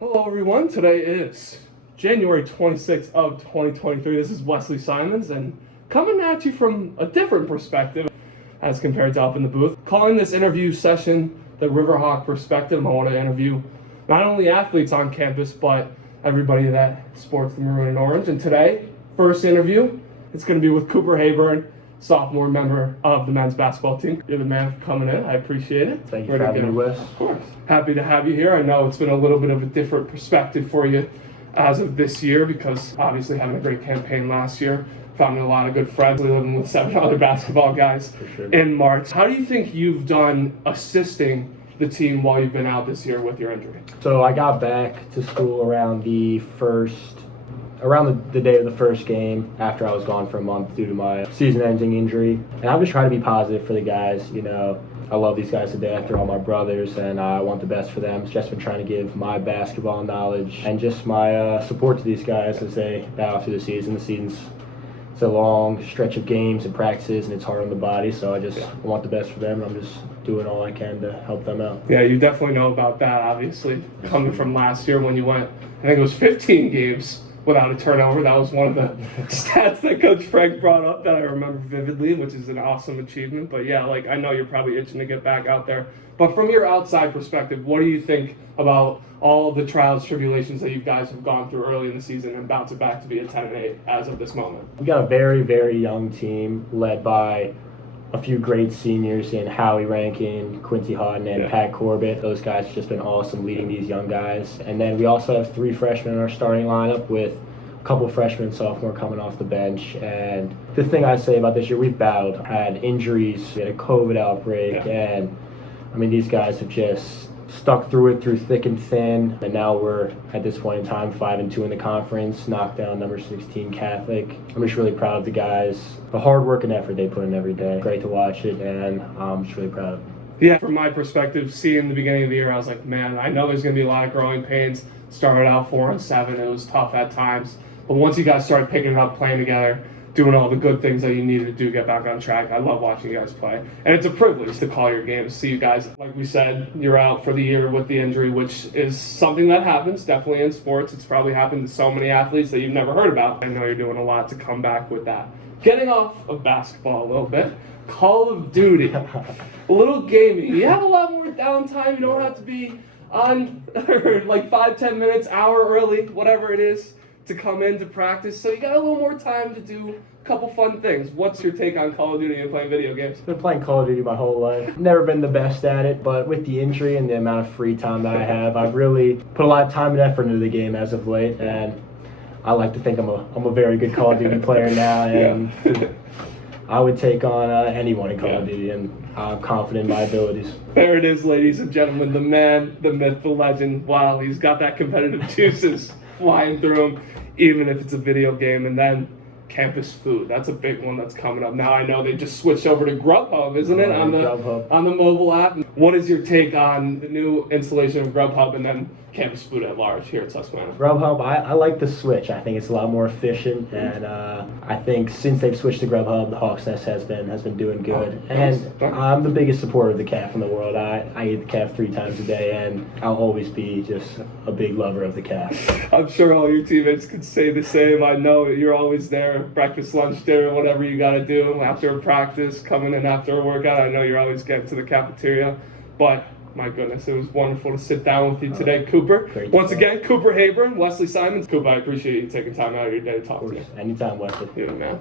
Hello everyone, today is January 26th of 2023. This is Wesley Simons and coming at you from a different perspective as compared to up in the booth. Calling this interview session the Riverhawk perspective. I want to interview not only athletes on campus but everybody that sports the maroon and orange. And today, first interview, it's going to be with Cooper Haberern, sophomore member of the men's basketball team. You're the man for coming in. I appreciate it. Thank you for having me, Wes. Of course. Happy to have you here. I know it's been a little bit of a different perspective for you as of this year because obviously having a great campaign last year, found a lot of good friends, living with 7 other basketball guys in March. How do you think you've done assisting the team while you've been out this year with your injury? So I got back to school around the day of the first game after I was gone for a month due to my season-ending injury. And I'm just trying to be positive for the guys. You know, I love these guys to death. They're all my brothers, and I want the best for them. Just been trying to give my basketball knowledge and just my support to these guys as they battle through the season. It's a long stretch of games and practices, and it's hard on the body, so I just want the best for them, and I'm just doing all I can to help them out. Yeah, you definitely know about that, obviously, coming from last year when you went, I think it was 15 games without a turnover. That was one of the stats that Coach Frank brought up that I remember vividly, which is an awesome achievement. But yeah, I know you're probably itching to get back out there. But from your outside perspective, what do you think about all of the trials, tribulations that you guys have gone through early in the season and bounced it back to be a 10-8 as of this moment? We got a very, very young team led by a few great seniors in Howie Rankin, Quincy Houghton, and Pat Corbett. Those guys have just been awesome leading these young guys. And then we also have 3 freshmen in our starting lineup with a couple freshmen and sophomore coming off the bench. And the thing I say about this year, we've battled, had injuries, we had a COVID outbreak, and I mean, these guys have just stuck through it through thick and thin, and now we're at this point in time 5-2 in the conference, knocked down number 16 Catholic. I'm just really proud of the guys, the hard work and effort they put in every day. Great to watch it, and I'm just really proud of them. Yeah, from my perspective, seeing the beginning of the year, I was like, man, I know there's going to be a lot of growing pains. Started out 4-7, it was tough at times, but once you guys started picking it up, playing together, doing all the good things that you needed to do, get back on track. I love watching you guys play. And it's a privilege to call your games, see you guys. Like we said, you're out for the year with the injury, which is something that happens, definitely in sports. It's probably happened to so many athletes that you've never heard about. I know you're doing a lot to come back with that. Getting off of basketball a little bit, Call of Duty, a little gaming. You have a lot more downtime. You don't have to be on like 5-10 minutes, hour early, whatever it is, to come in to practice, so you got a little more time to do a couple fun things. What's your take on Call of Duty and playing video games? I've been playing Call of Duty my whole life. Never been the best at it, but with the injury and the amount of free time that I have, I've really put a lot of time and effort into the game as of late, and I like to think I'm a very good Call of Duty player now, and I would take on anyone in Call of Duty, and I'm confident in my abilities. There it is, ladies and gentlemen, the man, the myth, the legend. Wow, he's got that competitive juices flying through him, even if it's a video game. And then campus food, that's a big one that's coming up. Now I know they just switched over to Grubhub, isn't it, on the mobile app? What is your take on the new installation of Grubhub and then campus food at large here at Susquehanna? Grubhub, I like the switch. I think it's a lot more efficient, and I think since they've switched to Grubhub, the Hawks Nest has been doing good. And I'm the biggest supporter of the calf in the world. I eat the calf 3 times a day, and I'll always be just a big lover of the calf. I'm sure all your teammates could say the same. I know you're always there, breakfast, lunch, dinner, whatever you got to do after a practice, coming in after a workout. I know you're always getting to the cafeteria, but my goodness, it was wonderful to sit down with you today, Cooper. Once again, Cooper Haberern, Wesley Simons. Cooper, I appreciate you taking time out of your day to talk to me. Anytime, Wesley. Yeah, man.